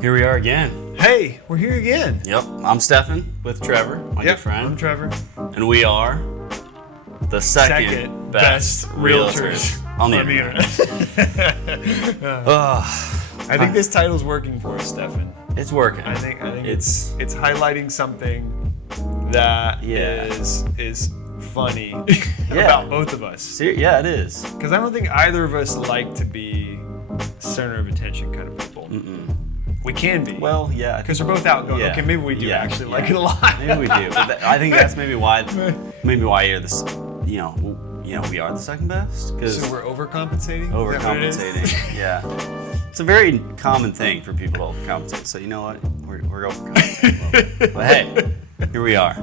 Here we are again. Hey, we're here again. Yep, I'm Stefan with Trevor, my good friend. I'm Trevor. And we are the second best realtors on the internet. I think this title's working for us, Stefan. It's working. I think it's highlighting something that is funny about both of us. Yeah, it is. Because I don't think either of us like to be center of attention kind of people. We can be. Well, yeah. Because we're both outgoing. Yeah. Okay, maybe we do like it a lot. Maybe we do. But I think that's maybe why you're this. We are the second best. So we're overcompensating. Overcompensating. Yeah. It's a very common thing for people to overcompensate. So you know what? We're overcompensating. But hey, here we are.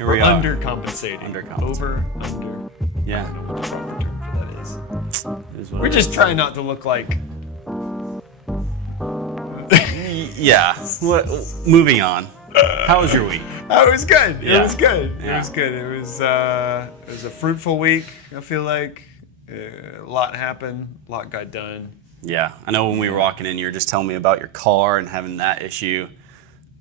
We're undercompensating. Undercompensating. Under. Yeah. I don't know what the proper term for that is. We're just trying not to look like. Yeah. Moving on. How was your week? Oh, it was good. Yeah. It was good. Yeah. It was good. It was a fruitful week. I feel like a lot happened, a lot got done. Yeah, I know when we were walking in, you were just telling me about your car and having that issue.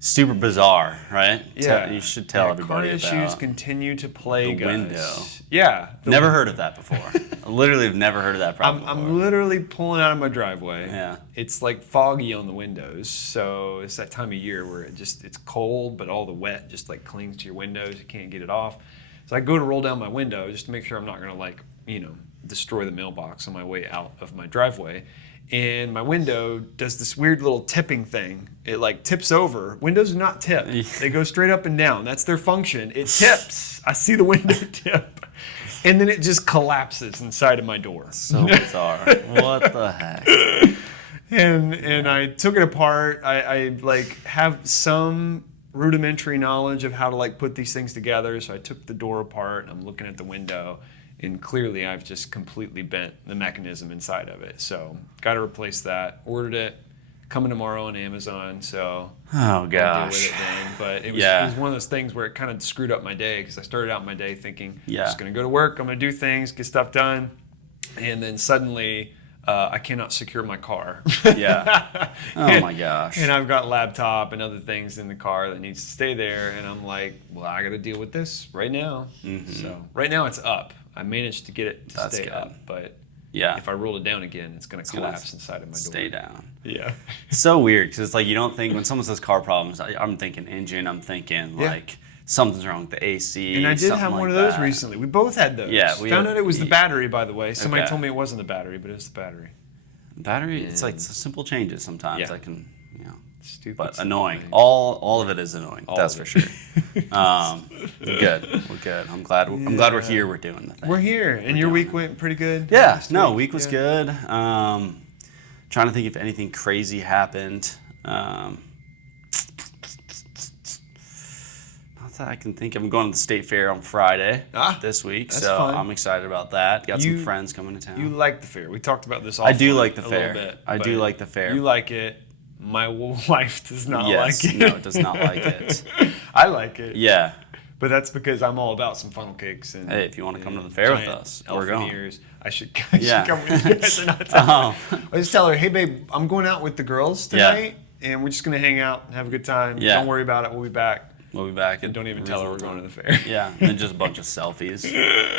Super bizarre, right? Yeah. You should tell everybody car about issues continue to plague the window. us. Yeah. Never heard of that before. I literally have never heard of that problem before. I'm literally pulling out of my driveway. Yeah. It's like foggy on the windows, so it's that time of year where it's cold, but all the wet just like clings to your windows. You can't get it off. So I go to roll down my window just to make sure I'm not gonna destroy the mailbox on my way out of my driveway. And my window does this weird little tipping thing. It like tips over. Windows do not tip. They go straight up and down. That's their function. It tips. I see the window tip. And then it just collapses inside of my door. So bizarre. What the heck? And I took it apart. I like have some rudimentary knowledge of how to like put these things together. So I took the door apart and I'm looking at the window. And clearly I've just completely bent the mechanism inside of it. So got to replace that. Ordered it. Coming tomorrow on Amazon. So oh gosh. I'll deal with it then. But it was one of those things where it kind of screwed up my day because I started out my day thinking, I'm just going to go to work. I'm going to do things, get stuff done. And then suddenly I cannot secure my car. Yeah. Oh my gosh. And I've got laptop and other things in the car that needs to stay there. And I'm like, well, I got to deal with this right now. Mm-hmm. So right now it's up. I managed to get it to stay up, but if I roll it down again, it's going to collapse inside of my door. Stay down. Yeah. So weird because it's like you don't think when someone says car problems, I'm thinking engine. I'm thinking like something's wrong with the AC. And I did have one of those recently. We both had those. Yeah. We found out it was the battery, by the way. Somebody told me it wasn't the battery, but it was the battery. Battery? It's like simple changes sometimes. Yeah. I can, Stupid. But annoying. All of it is annoying. That's for sure. We're good. I'm glad we're here. We're doing the thing. We're here. And your week went pretty good? Yeah. No, week was good. Trying to think if anything crazy happened. Not that I can think of. I'm going to the state fair on Friday this week, so fun. I'm excited about that. Got some friends coming to town. You like the fair. We talked about this I do like the a fair. little bit. I do like the fair. You like it. My wife does not like it. No, it does not like it. I like it. Yeah. But that's because I'm all about some funnel cakes. And, hey, if you want to come to the fair with us, we're going. Ears. I should come with you guys and not tell her. I just tell her, hey, babe, I'm going out with the girls tonight, and we're just going to hang out and have a good time. Yeah. Don't worry about it. We'll be back. And don't even tell her we're going to the fair. Yeah, and then just a bunch of selfies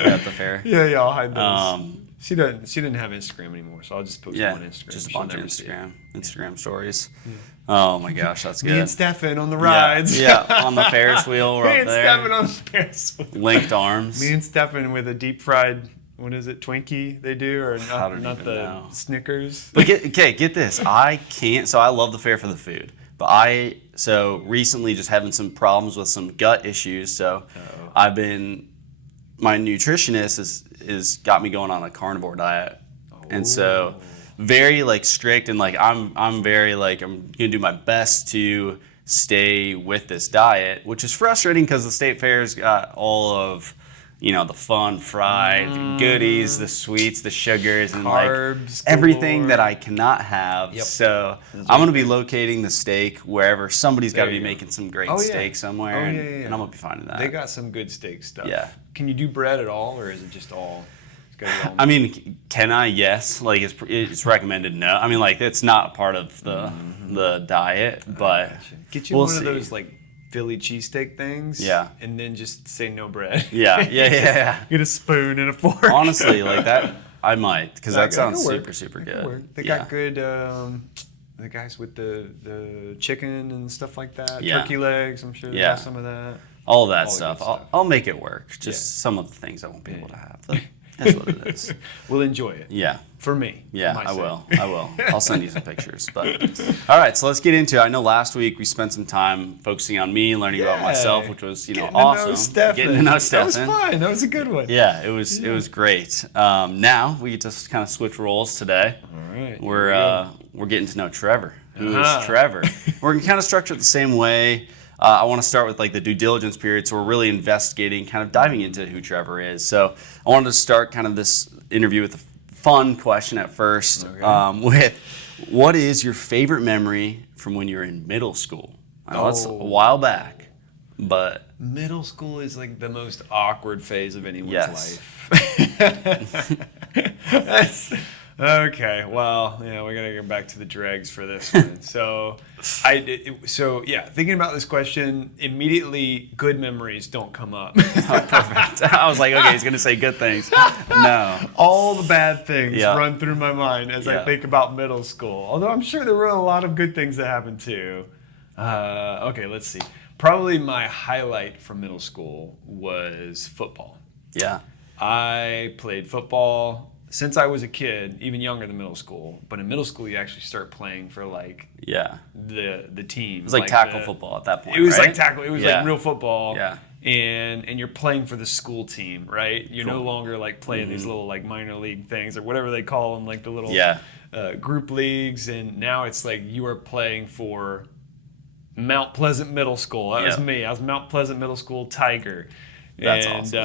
at the fair. Yeah, I'll hide those. She didn't have Instagram anymore, so I'll just post one Instagram. Just a bunch of Instagram stories. Yeah. Oh my gosh, that's good. Me and Stefan on the rides. Yeah, on the Ferris wheel. We're Me up and there. Stefan on the Ferris wheel. Linked arms. Me and Stefan with a deep fried, what is it, Twinkie they do, or not the know. Snickers. But get this. So I love the fair for the food, but recently just having some problems with some gut issues. So my nutritionist is got me going on a carnivore diet, and so very like strict and like I'm very like I'm gonna do my best to stay with this diet, which is frustrating because the state fair's got all of the fun fried goodies, the sweets, the sugars, and carbs, like everything that I cannot have. Yep. So I'm going to be locating the steak wherever somebody's got to be making some great steak somewhere, and I'm going to be finding that. They got some good steak stuff. Yeah. Can you do bread at all, or is it just all? got it all. I mean, can I? Yes. Like it's recommended. No. I mean, like it's not part of the diet, but Get you we'll one see. of those like Philly cheesesteak things. Yeah. And then just say no bread. Yeah. Get a spoon and a fork. Honestly, like that, I might, because that sounds could work. super That could work. good. They got good. The guys with the chicken and stuff like that. Yeah. Turkey legs. I'm sure they Yeah. have some of that. All that All the stuff. good stuff. I'll make it work. Just some of the things I won't be able to have. But that's what it is. We'll enjoy it. Yeah. For me. Yeah, for my I sake. will. I'll send you some pictures. But all right, so let's get into it. I know last week we spent some time focusing on me, learning about myself, which was awesome. Getting to know Stefan. That was fun. That was a good one. Yeah, it was great. Now we get to kind of switch roles today. All right. We're getting to know Trevor. Who is Trevor? We're gonna kind of structure it the same way. I want to start with like the due diligence period, so we're really investigating, kind of diving into who Trevor is. So I wanted to start kind of this interview with a fun question at first, with what is your favorite memory from when you were in middle school? I know that's a while back, but middle school is like the most awkward phase of anyone's life. Okay, well, we gotta get back to the dregs for this one. So, thinking about this question, immediately good memories don't come up. Perfect. I was like, okay, he's gonna say good things. No, all the bad things run through my mind as I think about middle school. Although I'm sure there were a lot of good things that happened too. Okay, let's see. Probably my highlight from middle school was football. Yeah. I played football since I was a kid, even younger than middle school. But in middle school, you actually start playing for like the team. It was like tackle football at that point. It was right? like tackle. It was like real football. Yeah. And you're playing for the school team, right? You're no longer like playing these little like minor league things or whatever they call them, like the little group leagues. And now it's like you are playing for Mount Pleasant Middle School. That was me. I was Mount Pleasant Middle School Tiger. That's awesome.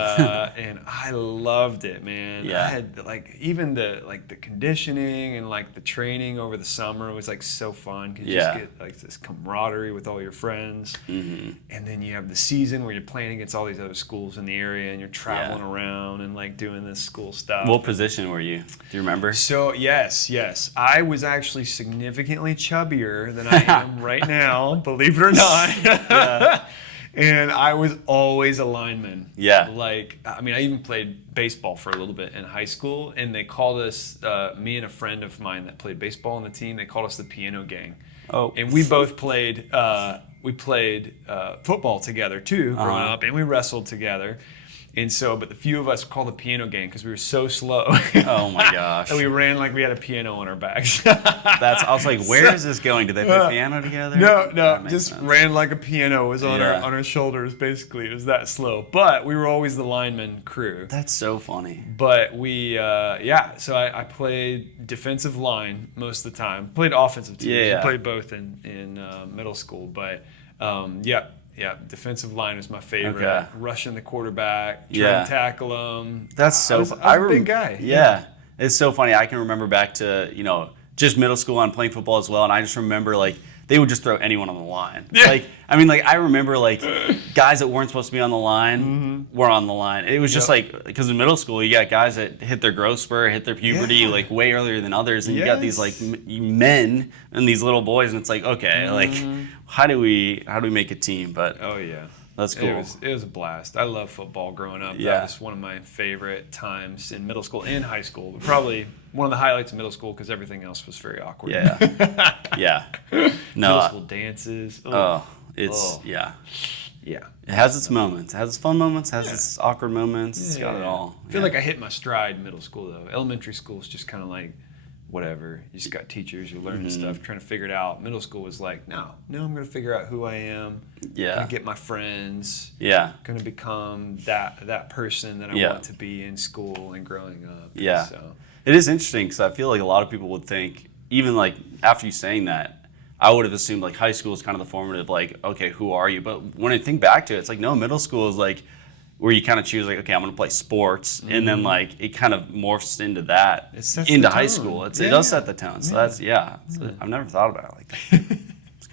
And I loved it, man. Yeah. I had like even the conditioning and like the training over the summer was like so fun because you just get like this camaraderie with all your friends. Mm-hmm. And then you have the season where you're playing against all these other schools in the area and you're traveling around and like doing this school stuff. What position were you? Do you remember? So yes, I was actually significantly chubbier than I am right now, believe it or not. And I was always a lineman. Yeah. Like, I mean, I even played baseball for a little bit in high school, and they called us, me and a friend of mine that played baseball on the team, they called us the Piano Gang. Oh. And we both played, football together too, growing up, and we wrestled together. And so, but the few of us called the Piano Gang because we were so slow. Oh my gosh. And we ran like we had a piano on our backs. I was like, where is this going? Did they put piano together? No, just ran like a piano was on our shoulders, basically. It was that slow. But we were always the lineman crew. That's so funny. But we, so I played defensive line most of the time. Played offensive too. Yeah. Played both in middle school. But, yeah, defensive line was my favorite. Okay. Rushing the quarterback, trying to tackle him. That's so funny. I was a big guy. Yeah. It's so funny. I can remember back to, just middle school and playing football as well. And I just remember, like, they would just throw anyone on the line. Yeah. Like, I mean, like, I remember, like, guys that weren't supposed to be on the line were on the line. It was just like, because in middle school, you got guys that hit their growth spurt, hit their puberty, like, way earlier than others. And you got these, like, men and these little boys. And it's like, okay, like, how do we make a team? But that's cool. It was a blast. I love football growing up. That was one of my favorite times in middle school and high school. But probably one of the highlights of middle school because everything else was very awkward. Yeah. Middle school dances. Yeah. It has its moments. It has its fun moments. It has its awkward moments. It's got it all. I feel like I hit my stride in middle school though. Elementary school is just kind of like whatever. You just got teachers, you're learning stuff, trying to figure it out. Middle school was like, no, I'm going to figure out who I am. Yeah. Going to get my friends. Yeah. Going to become that person that I want to be in school and growing up. Yeah. So. It is interesting because I feel like a lot of people would think, even like after you saying that, I would have assumed like high school is kind of the formative, like, okay, who are you? But when I think back to it, it's like, no, middle school is like, where you kind of choose like, okay, I'm going to play sports, and then like it kind of morphs into that into high school. It does set the tone. So that's I've never thought about it like that. It's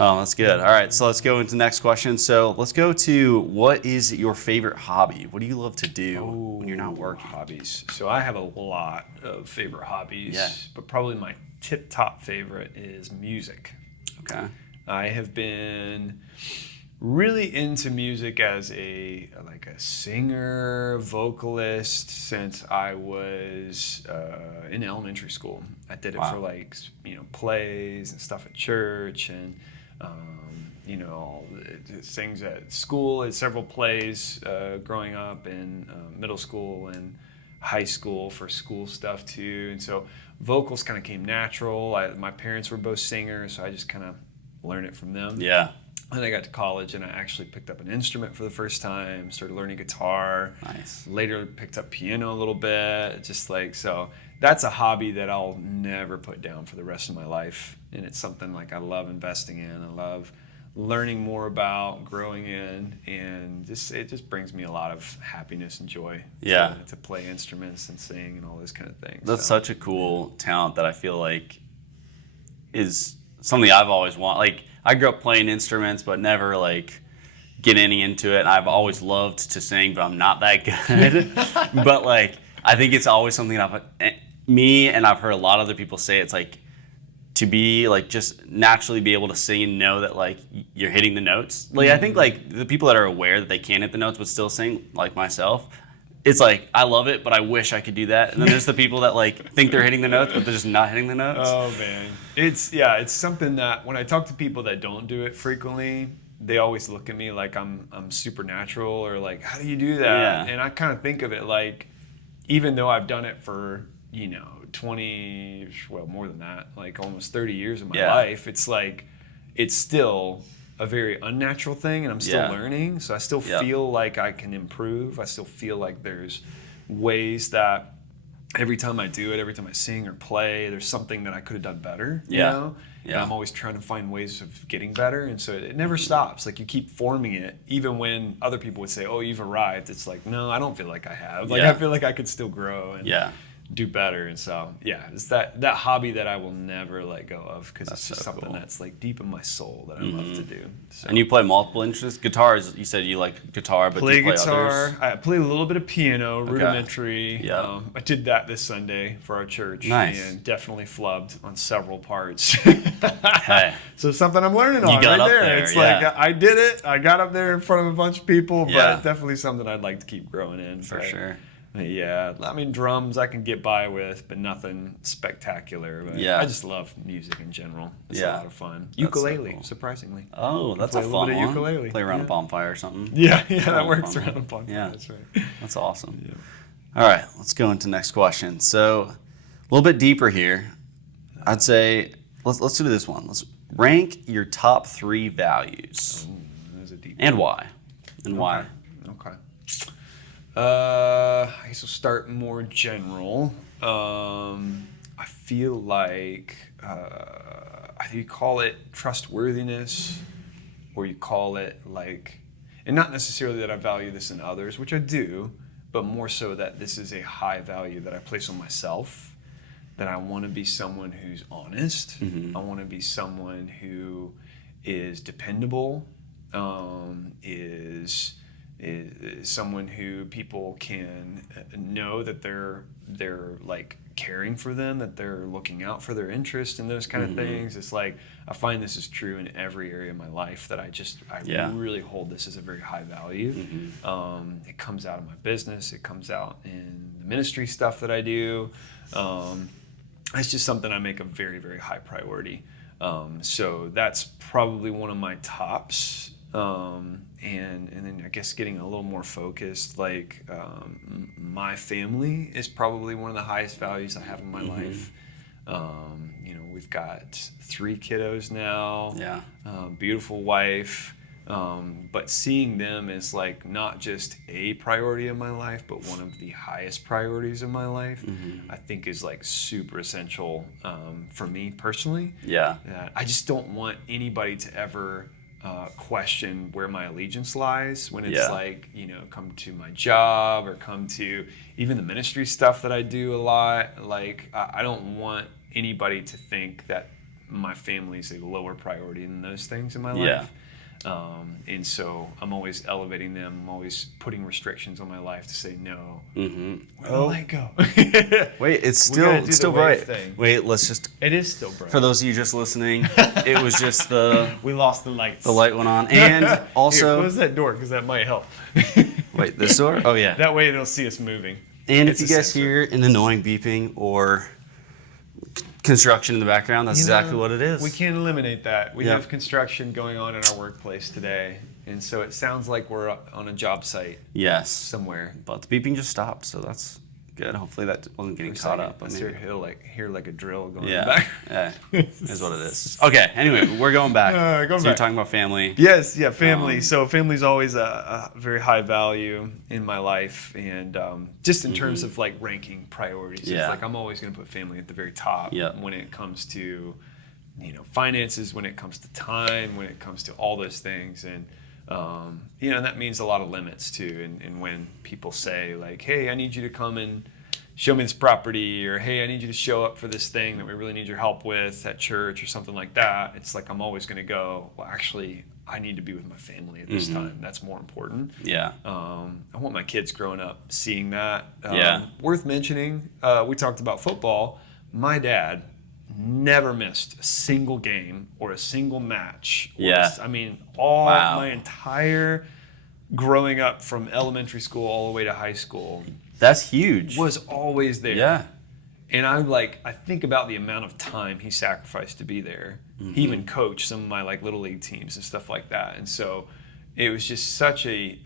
Oh, that's good. All right, so let's go into the next question. So let's go to, what is your favorite hobby? What do you love to do when you're not working? Hobbies. So I have a lot of favorite hobbies, Yeah. but probably my tip-top favorite is music. Okay. I have been really into music as a singer, vocalist since I was in elementary school. I did it for plays and stuff at church, and things at school. Had several plays growing up in middle school and high school for school stuff too, and so vocals kind of came natural. My parents were both singers, so I just kind of learned it from them. Yeah. And I got to college and I actually picked up an instrument for the first time, started learning guitar. Nice. Later picked up piano a little bit, so that's a hobby that I'll never put down for the rest of my life. And it's something I love investing in. I love learning more about, growing in, and it just brings me a lot of happiness and joy. Yeah. To play instruments and sing and all those kind of things. That's such a cool talent that I feel like is something I've always wanted. I grew up playing instruments, but never get any into it. And I've always loved to sing, but I'm not that good. But I think it's always something I've heard a lot of other people say. It's to be just naturally be able to sing and know that you're hitting the notes. I think the people that are aware that they can't hit the notes but still sing, like myself, it's I love it, but I wish I could do that. And then there's the people that think they're hitting the notes, but they're just not hitting the notes. Oh man, it's something that when I talk to people that don't do it frequently, they always look at me like I'm supernatural, or how do you do that? Yeah. And I kind of think of it even though I've done it for 20, more than that, almost 30 years of my life, it's still a very unnatural thing, and I'm still learning. So I still feel like I can improve. I still feel like there's ways that every time I do it, every time I sing or play, there's something that I could have done better. You know? Yeah. And I'm always trying to find ways of getting better, and so it never stops. You keep forming it, even when other people would say, "Oh, you've arrived." It's no, I don't feel like I have. I feel like I could still grow and do better. And so it's that hobby that I will never let go of, because it's just something that's deep in my soul that I love to do. So. And you play multiple instruments? Guitars, you said you like guitar, but do you play guitar. others? I play a little bit of piano, rudimentary. Yeah. I did that this Sunday for our church. Nice. And definitely flubbed on several parts. Hey. So something I'm learning on got right up there. there, It's yeah. I did it. I got up there in front of a bunch of people, but Yeah. definitely something I'd like to keep growing in. For sure. Yeah, drums I can get by with, but nothing spectacular. But I just love music in general. It's a lot of fun. That's so Ukulele, cool. surprisingly. Oh, that's a play a little fun bit of one. ukulele. Play around Yeah. a bonfire or something. Yeah, that Fun works one. around a bonfire. Yeah. That's right. That's awesome. Yeah. All right, let's go into the next question. So, a little bit deeper here. I'd say let's do this one. Let's rank your top 3 values. That's a deep And why? And why? Okay. I guess we'll start more general. I feel like either you call it trustworthiness, or you call it and not necessarily that I value this in others, which I do, but more so that this is a high value that I place on myself, that I want to be someone who's honest. Mm-hmm. I want to be someone who is dependable, is someone who people can know that they're caring for them, that they're looking out for their interest and those kind of things. It's I find this is true in every area of my life, that I really hold this as a very high value. It comes out of my business, it comes out in the ministry stuff that I do. It's just something I make a very, very high priority. So that's probably one of my tops. And then I guess getting a little more focused, my family is probably one of the highest values I have in my life. We've got 3 kiddos now. Yeah. Beautiful wife. But seeing them as not just a priority in my life, but one of the highest priorities in my life, I think is super essential for me personally. Yeah. I just don't want anybody to ever question where my allegiance lies when it's come to my job or come to even the ministry stuff that I do a lot. I don't want anybody to think that my family's a lower priority than those things in my Yeah. life. And so I'm always elevating them. I'm always putting restrictions on my life to say no. Where the light go? Wait, it's We gotta still do it's still the wave bright. thing. Wait, let's just, It is still bright. for those of you just listening, it was just the We lost the lights. light went on, and Here, also close that door because that might help. wait, this door. Oh yeah. That way it'll see us moving. And It's if you a guys sensor. hear an annoying beeping or construction in the background, that's exactly what it is. We can't eliminate that. We Yep. have construction going on in our workplace today, and so it sounds like we're on a job site Yes, somewhere. but the beeping just stopped, so that's good. Hopefully that wasn't getting caught up. I But hear maybe. hear like a drill going Yeah, back. yeah, is what it is. Okay, anyway, we're going back. Going so you're back. talking about family. Yes, yeah, family. So family's always a very high value in my life, and just in terms of like ranking priorities, Yeah. it's like I'm always going to put family at the very top Yep. when it comes to, finances, when it comes to time, when it comes to all those things, and and that means a lot of limits too. And when people say like, "Hey, I need you to come and show me this property," or "Hey, I need you to show up for this thing that we really need your help with at church," or something like that, it's like I'm always going to go, well, actually, I need to be with my family at this time. That's more important. Yeah. I want my kids growing up seeing that. Yeah. Worth mentioning, we talked about football. My dad never missed a single game or a single match. Yeah. Wow. My entire growing up from elementary school all the way to high school That's huge. was always there. Yeah. And I think about the amount of time he sacrificed to be there. He even coached some of my like little league teams and stuff like that. And so it was just such an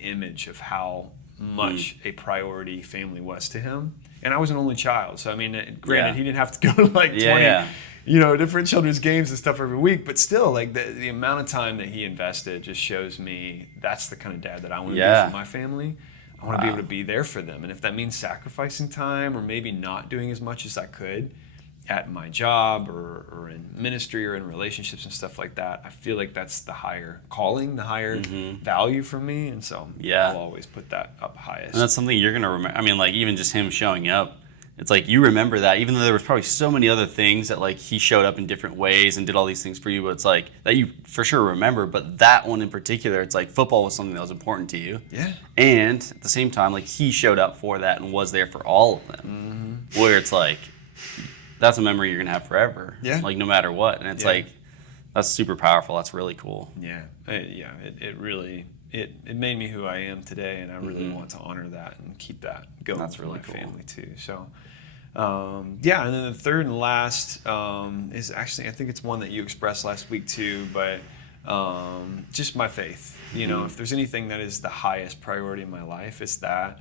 image of how much a priority family was to him. And I was an only child, so granted, he didn't have to go to like 20, different children's games and stuff every week. But still, like the amount of time that he invested just shows me that's the kind of dad that I want to be for my family. I want to be able to be there for them. And if that means sacrificing time or maybe not doing as much as I could at my job or in ministry or in relationships and stuff like that, I feel like that's the higher calling, the higher value for me. And so I'll always put that up highest. And that's something you're going to remember. I mean, like, even just him showing up, it's like you remember that, even though there was probably so many other things that, like, he showed up in different ways and did all these things for you, but it's like that you for sure remember. But that one in particular, it's like football was something that was important to you. Yeah. And at the same time, like, he showed up for that and was there for all of them. Where it's like, that's a memory you're going to have forever. Yeah. Like, no matter what. And it's like, that's super powerful. That's really cool. Yeah. It really made me who I am today, and I really want to honor that and keep that going. That's for really my cool. family too. So, and then the third and last is actually, I think it's one that you expressed last week too, but just my faith. If there's anything that is the highest priority in my life, it's that.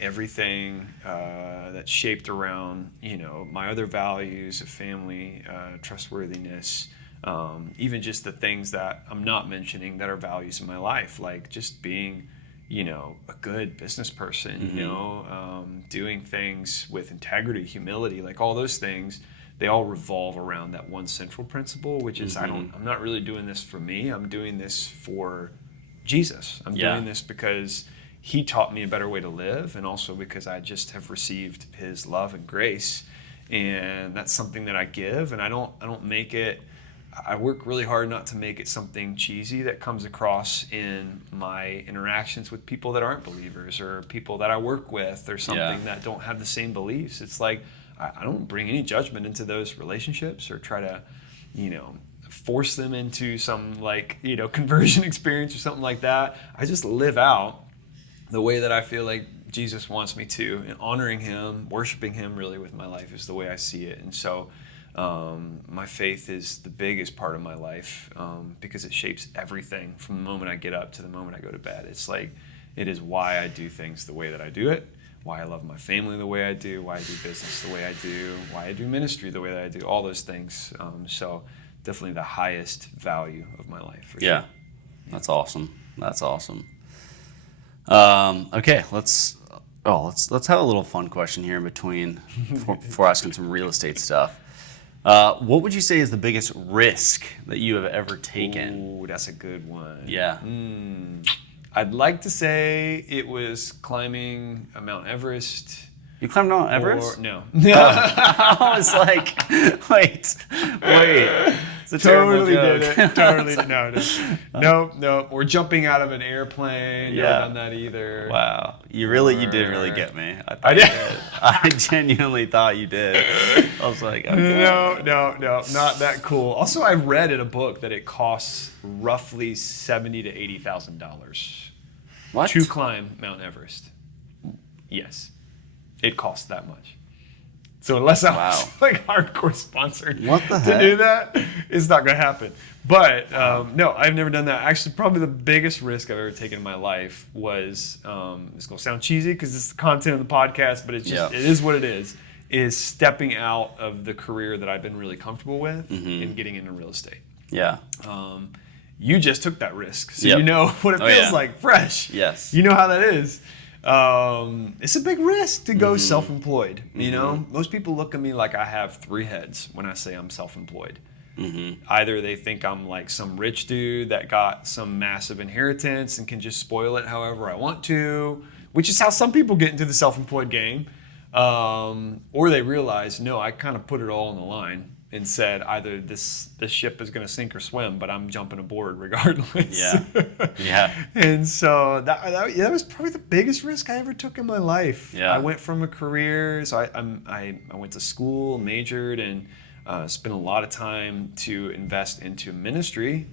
Everything that's shaped around, my other values of family, trustworthiness, even just the things that I'm not mentioning that are values in my life, like just being, a good business person, doing things with integrity, humility, like all those things, they all revolve around that one central principle, which is I'm not really doing this for me. I'm doing this for Jesus. I'm doing this because he taught me a better way to live, and also because I just have received his love and grace, and that's something that I give, and I don't make it. I work really hard not to make it something cheesy that comes across in my interactions with people that aren't believers or people that I work with or something that don't have the same beliefs. It's like I don't bring any judgment into those relationships or try to, force them into some conversion experience or something like that. I just live out the way that I feel like Jesus wants me to, and honoring him, worshiping him really with my life is the way I see it. And so my faith is the biggest part of my life because it shapes everything from the moment I get up to the moment I go to bed. It's like, it is why I do things the way that I do it, why I love my family the way I do, why I do business the way I do, why I do ministry the way that I do, all those things. So definitely the highest value of my life. For sure. That's awesome. That's awesome. Okay, let's have a little fun question here in between before asking some real estate stuff. What would you say is the biggest risk that you have ever taken? Ooh, that's a good one. Yeah. I'd like to say it was climbing Mount Everest You climbed Mount Everest? Or no. I was like, wait. It's a terrible Totally joke. did it. Totally no. Or jumping out of an airplane. Never Yeah. done that either. Wow. You did really get me. I did. I genuinely thought you did. I was like, okay. No, not that cool. Also, I read in a book that it costs roughly $70,000 to $80,000 What? to climb Mount Everest. Yes, it costs that much. So unless I was like hardcore sponsored What the to heck? do that, it's not going to happen. But no, I've never done that. Actually, probably the biggest risk I've ever taken in my life was, it's going to sound cheesy because it's the content of the podcast, but it's just, it is what it is stepping out of the career that I've been really comfortable with and getting into real estate. Yeah. You just took that risk, so you know what it feels like fresh. Yes. You know how that is. It's a big risk to go self-employed. You know, most people look at me like I have three heads when I say I'm self-employed. Either they think I'm like some rich dude that got some massive inheritance and can just spoil it however I want to, which is how some people get into the self-employed game. Or they realize, no, I kind of put it all on the line and said either this ship is going to sink or swim, but I'm jumping aboard regardless. Yeah. And so that was probably the biggest risk I ever took in my life. Yeah. I went from a career, so I went to school, majored, and spent a lot of time to invest into ministry,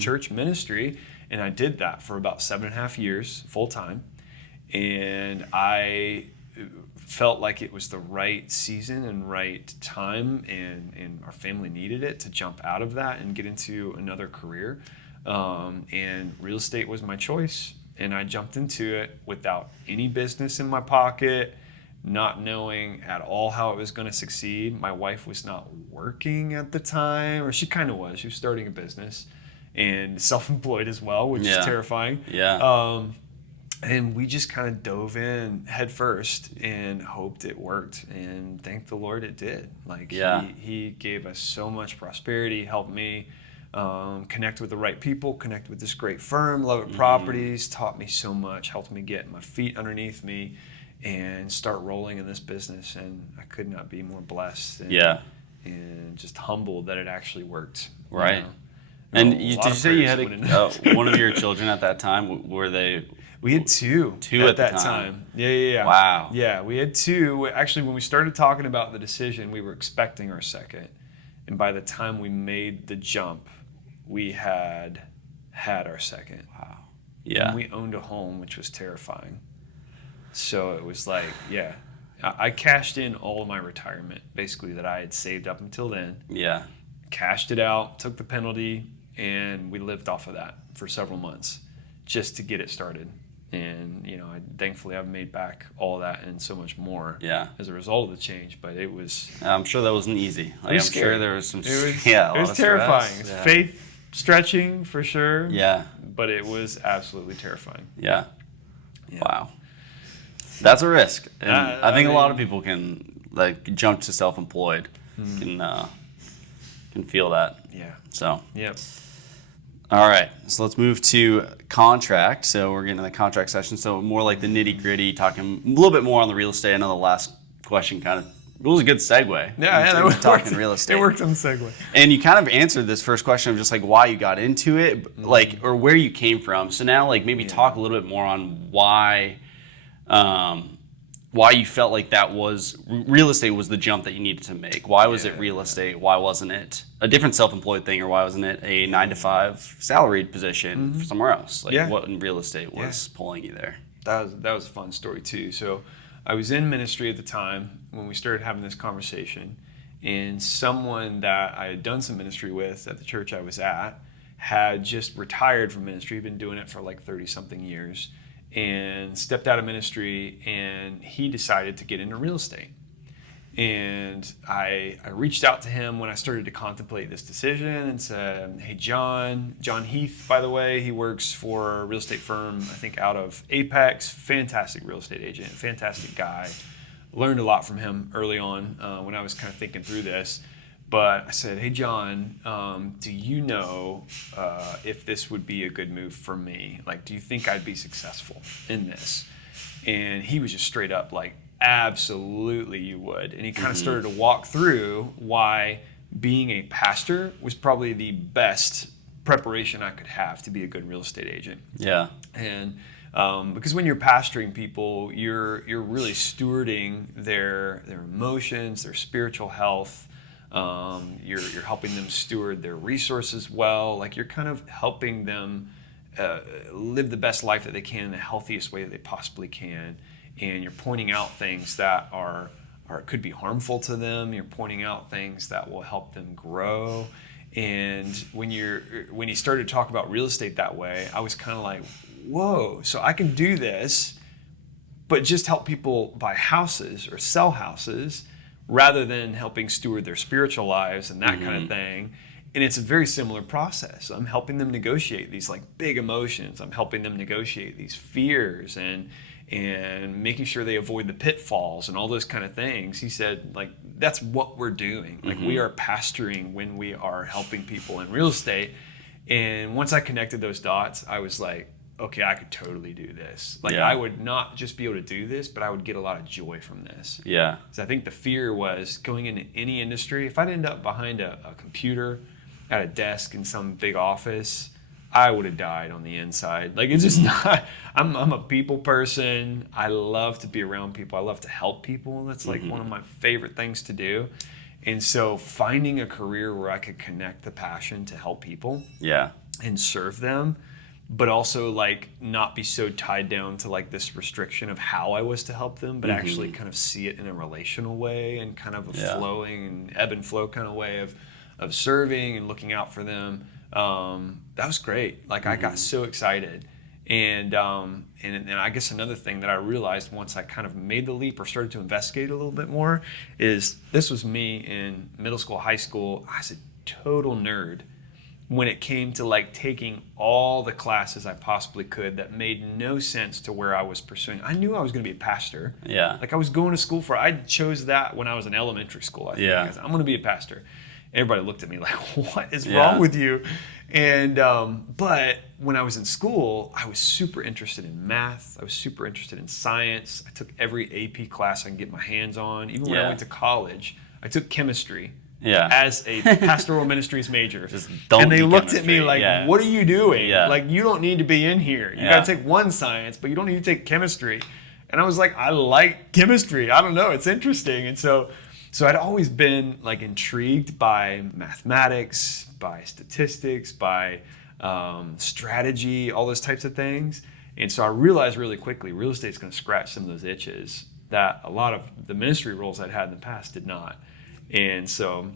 church ministry, and I did that for about 7.5 years, full time, and I felt like it was the right season and right time, and our family needed it to jump out of that and get into another career. And real estate was my choice, and I jumped into it without any business in my pocket, not knowing at all how it was going to succeed. My wife was not working at the time, or she kind of was. She was starting a business and self-employed as well, which is terrifying. And we just kind of dove in head first and hoped it worked. And thank the Lord it did. He gave us so much prosperity, helped me connect with the right people, connect with this great firm, Love It Properties, taught me so much, helped me get my feet underneath me and start rolling in this business. And I could not be more blessed and just humbled that it actually worked. Right. You know? And did you say you had one of your children at that time? Were they... We had two at that time. Yeah. Wow. Yeah, we had two. Actually, when we started talking about the decision, we were expecting our second. And by the time we made the jump, we had our second. Wow. Yeah. And we owned a home, which was terrifying. So it was like, I cashed in all of my retirement, basically, that I had saved up until then. Yeah. Cashed it out, took the penalty, and we lived off of that for several months just to get it started. And, thankfully I've made back all of that and so much more as a result of the change. But it was... I'm sure that wasn't easy. I'm sure there was some... It was terrifying. It was faith stretching for sure. Yeah. But it was absolutely terrifying. Yeah. Wow. That's a risk. And I think a lot of people can jump to self-employed, can feel that. Yeah. So. Yep. All right, so let's move to contract. So we're getting to the contract session. So more like the nitty gritty, talking a little bit more on the real estate. I know the last question it was a good segue. That was talking real estate. It worked on the segue. And you kind of answered this first question of just why you got into it, or where you came from. So now maybe talk a little bit more on why you felt like that was real estate was the jump that you needed to make. Why was it real estate? Why wasn't it a different self-employed thing, or why wasn't it a 9-to-5 salaried position somewhere else? What in real estate was pulling you there? That was a fun story too. So I was in ministry at the time when we started having this conversation, and someone that I had done some ministry with at the church I was at had just retired from ministry, been doing it for 30-something years, and stepped out of ministry, and he decided to get into real estate. And I reached out to him when I started to contemplate this decision and said, hey, John Heath, by the way, he works for a real estate firm, I think out of Apex, fantastic real estate agent, fantastic guy. Learned a lot from him early on when I was kind of thinking through this. But I said, hey, John, do you know if this would be a good move for me? Do you think I'd be successful in this? And he was just straight up absolutely you would. And he kind of started to walk through why being a pastor was probably the best preparation I could have to be a good real estate agent. Yeah. And because when you're pastoring people, you're really stewarding their emotions, their spiritual health. You're helping them steward their resources well. Like, you're kind of helping them live the best life that they can in the healthiest way that they possibly can. And you're pointing out things that are could be harmful to them. You're pointing out things that will help them grow. And when he started to talk about real estate that way, I was kind of like, whoa, so I can do this, but just help people buy houses or sell houses rather than helping steward their spiritual lives and that kind of thing. And it's a very similar process. I'm helping them negotiate these like big emotions. I'm helping them negotiate these fears and making sure they avoid the pitfalls and all those kind of things. He said, like, that's what we're doing. Like, we are pastoring when we are helping people in real estate. And once I connected those dots, I was like, okay, I could totally do this. Like, I would not just be able to do this, but I would get a lot of joy from this. Yeah. Because I think the fear was going into any industry, if I'd end up behind a computer at a desk in some big office, I would have died on the inside. Like, it's just not, I'm a people person. I love to be around people. I love to help people. That's like one of my favorite things to do. And so finding a career where I could connect the passion to help people and serve them, but also like not be so tied down to like this restriction of how I was to help them, but actually kind of see it in a relational way and kind of a flowing and ebb and flow kind of way of serving and looking out for them. That was great. Like, I got so excited. And I guess another thing that I realized once I kind of made the leap or started to investigate a little bit more is this was me in middle school, high school. I was a total nerd when it came to like taking all the classes I possibly could that made no sense to where I was pursuing. I knew I was going to be a pastor. Yeah. Like, I was going to school I chose that when I was in elementary school, I think. Yeah. I'm going to be a pastor. Everybody looked at me like, what is wrong with you? And but when I was in school, I was super interested in math. I was super interested in science. I took every AP class I can get my hands on. Even when I went to college, I took chemistry as a pastoral ministries major. And they looked at me like, what are you doing? Yeah. Like, you don't need to be in here. You got to take one science, but you don't need to take chemistry. And I was like, I like chemistry. I don't know. It's interesting. And so I'd always been like intrigued by mathematics, by statistics, by strategy, all those types of things. And so I realized really quickly real estate's going to scratch some of those itches that a lot of the ministry roles I'd had in the past did not. And so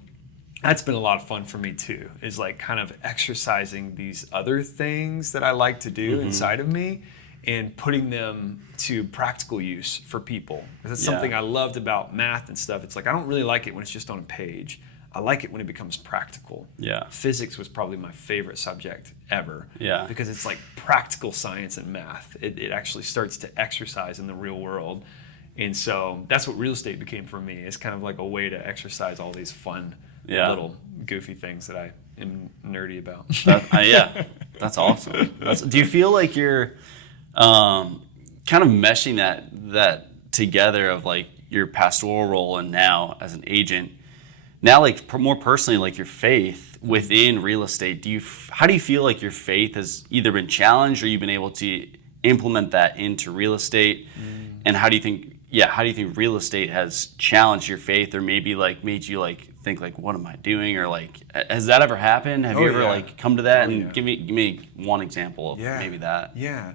that's been a lot of fun for me too, is like kind of exercising these other things that I like to do inside of me and putting them to practical use for people. Because that's something I loved about math and stuff. It's like, I don't really like it when it's just on a page. I like it when it becomes practical. Yeah. Physics was probably my favorite subject ever. Yeah. Because it's like practical science and math. It actually starts to exercise in the real world. And so that's what real estate became for me. It's kind of like a way to exercise all these fun little goofy things that I am nerdy about. That's awesome. Do you feel like you're kind of meshing that together of like your pastoral role and now as an agent, now like more personally, like your faith within real estate? How do you feel like your faith has either been challenged or you've been able to implement that into real estate? And how do you think real estate has challenged your faith or maybe like made you like think like, what am I doing? Or like, has that ever happened? Have you ever like come to that? Give me one example of maybe that. Yeah.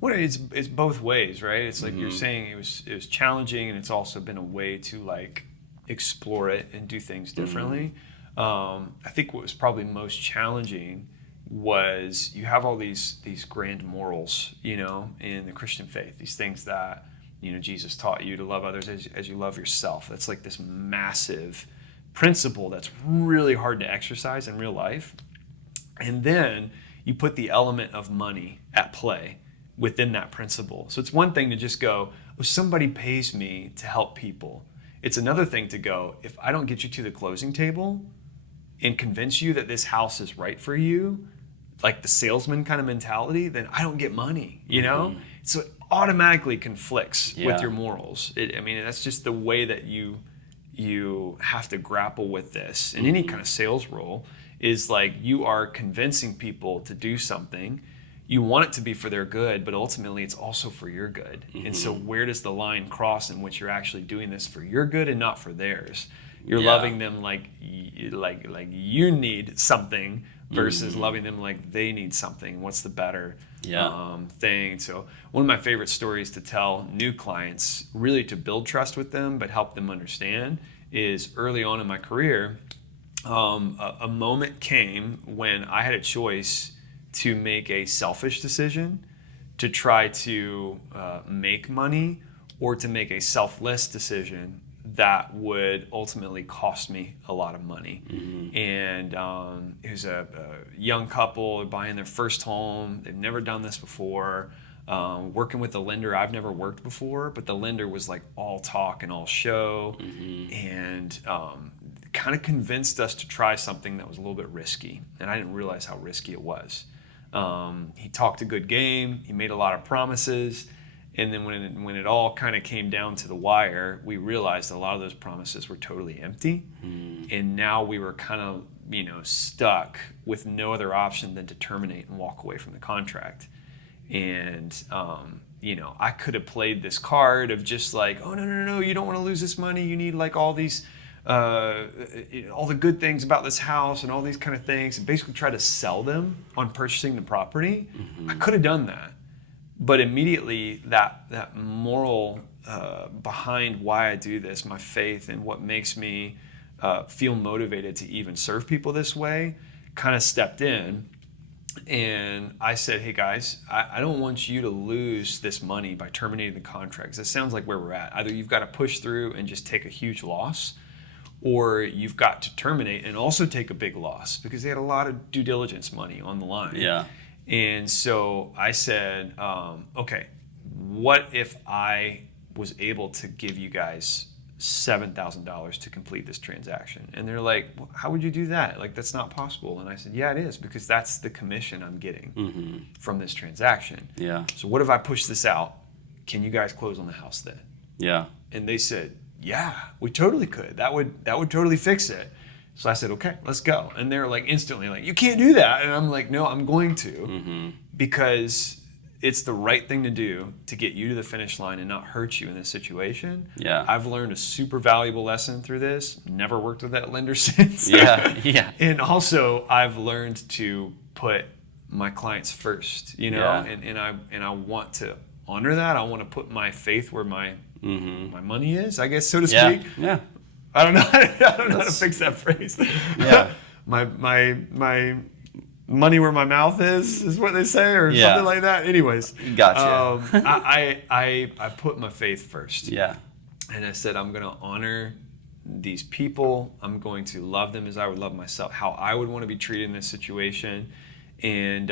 Well, it's both ways, right? It's like you're saying it was challenging, and it's also been a way to like explore it and do things differently. I think what was probably most challenging was you have all these grand morals, in the Christian faith, these things that, Jesus taught you to love others as you love yourself. That's like this massive principle that's really hard to exercise in real life. And then you put the element of money at play within that principle. So it's one thing to just go, oh, somebody pays me to help people. It's another thing to go, if I don't get you to the closing table and convince you that this house is right for you, like the salesman kind of mentality, then I don't get money, So automatically conflicts with Yeah. your morals. I mean, that's just the way that you have to grapple with this in any kind of sales role, is like you are convincing people to do something. You want it to be for their good, but ultimately it's also for your good. And so where does the line cross in which you're actually doing this for your good and not for theirs? You're loving them like you need something versus loving them like they need something. What's the better thing? So one of my favorite stories to tell new clients, really to build trust with them, but help them understand, is early on in my career, a moment came when I had a choice to make a selfish decision to try to make money, or to make a selfless decision that would ultimately cost me a lot of money. And it was a young couple buying their first home. They've never done this before. Working with a lender I've never worked before, but the lender was like all talk and all show, and kind of convinced us to try something that was a little bit risky. And I didn't realize how risky it was. He talked a good game. He made a lot of promises. And then when it all kind of came down to the wire, we realized a lot of those promises were totally empty. And now we were kind of, stuck with no other option than to terminate and walk away from the contract. And, I could have played this card of just like, oh, no, you don't want to lose this money. You need like all these, all the good things about this house and all these kind of things, and basically try to sell them on purchasing the property. I could have done that. But immediately that moral behind why I do this, my faith and what makes me feel motivated to even serve people this way, kind of stepped in. And I said, hey guys, I don't want you to lose this money by terminating the contracts. That sounds like where we're at. Either you've got to push through and just take a huge loss, or you've got to terminate and also take a big loss, because they had a lot of due diligence money on the line. Yeah. And so I said, okay, what if I was able to give you guys $7,000 to complete this transaction? And they're like, well, how would you do that? Like, that's not possible. And I said, yeah, it is, because that's the commission I'm getting from this transaction. Yeah. So what if I push this out? Can you guys close on the house then? Yeah. And they said, yeah, we totally could. That would totally fix it. So I said, okay, let's go. And they're like instantly like, you can't do that. And I'm like, no, I'm going to, because it's the right thing to do to get you to the finish line and not hurt you in this situation. Yeah. I've learned a super valuable lesson through this. Never worked with that lender since. Yeah. And also I've learned to put my clients first, Yeah. and I want to honor that. I want to put my faith where my money is, I guess, so to speak. Yeah. I don't know how to fix that phrase. Yeah. my money where my mouth is what they say, or something like that. Anyways, Gotcha. I put my faith first. Yeah. And I said, I'm going to honor these people. I'm going to love them as I would love myself, how I would want to be treated in this situation. And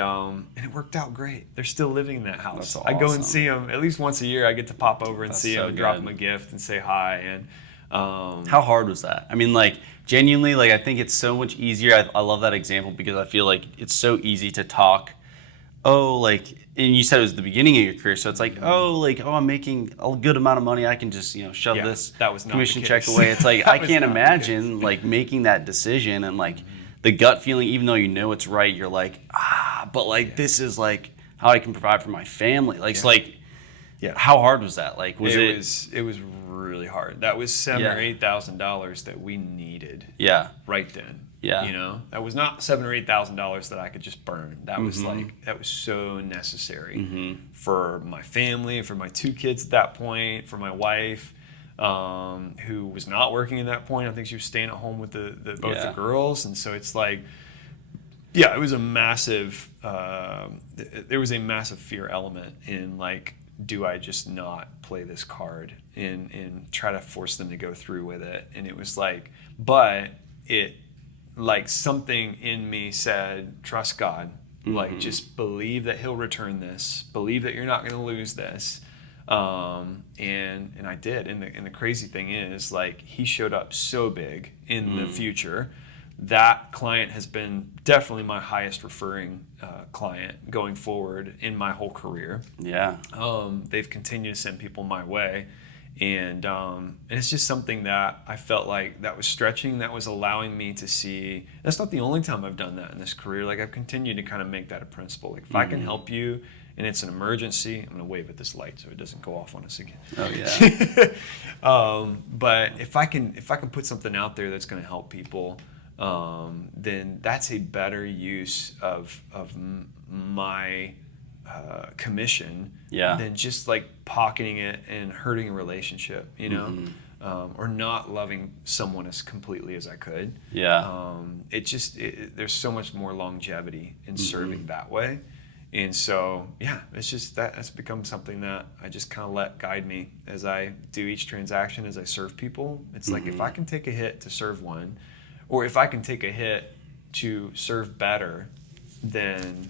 it worked out great. They're still living in that house. That's I go and awesome. see them at least once a year. I get to pop over and see them and drop good. them a gift and say hi. And How hard was that? I mean, like, genuinely, like, I think it's so much easier. I love that example, because I feel like it's so easy to talk, and you said it was the beginning of your career, so it's like, I'm making a good amount of money, I can just, shove this that was not commission the check case. away. It's like, That I was can't not the imagine, like, making that decision, and, like, the gut feeling, even though you know it's right, you're like, but, like, this is, like, how I can provide for my family. Like, it's like, how hard was that? Like, it was really hard. That was $7,000 or $8,000 that we needed. Yeah. Right then. Yeah. That was not $7,000 or $8,000 that I could just burn. That was that was so necessary for my family, for my 2 kids at that point, for my wife, who was not working at that point. I think she was staying at home with both the girls, and so it's like, it was a massive. There was a massive fear element in, like, do I just not play this card and try to force them to go through with it? And it was like, but it, like, something in me said, trust God, like, just believe that He'll return this, believe that you're not going to lose this. And I did. And the crazy thing is, like, He showed up so big in the future that client has been definitely my highest referring client going forward in my whole career. Yeah. They've continued to send people my way. And it's just something that I felt like that was stretching, that was allowing me to see. That's not the only time I've done that in this career. Like, I've continued to kind of make that a principle. Like, if I can help you and it's an emergency, I'm going to wave at this light so it doesn't go off on us again. Oh yeah. But if I can put something out there that's going to help people, then that's a better use of my commission than just like pocketing it and hurting a relationship, you know, or not loving someone as completely as I could. Yeah. There's so much more longevity in serving that way. And so, yeah, it's just that's become something that I just kind of let guide me as I do each transaction, as I serve people. It's like, if I can take a hit to serve one, or if I can take a hit to serve better than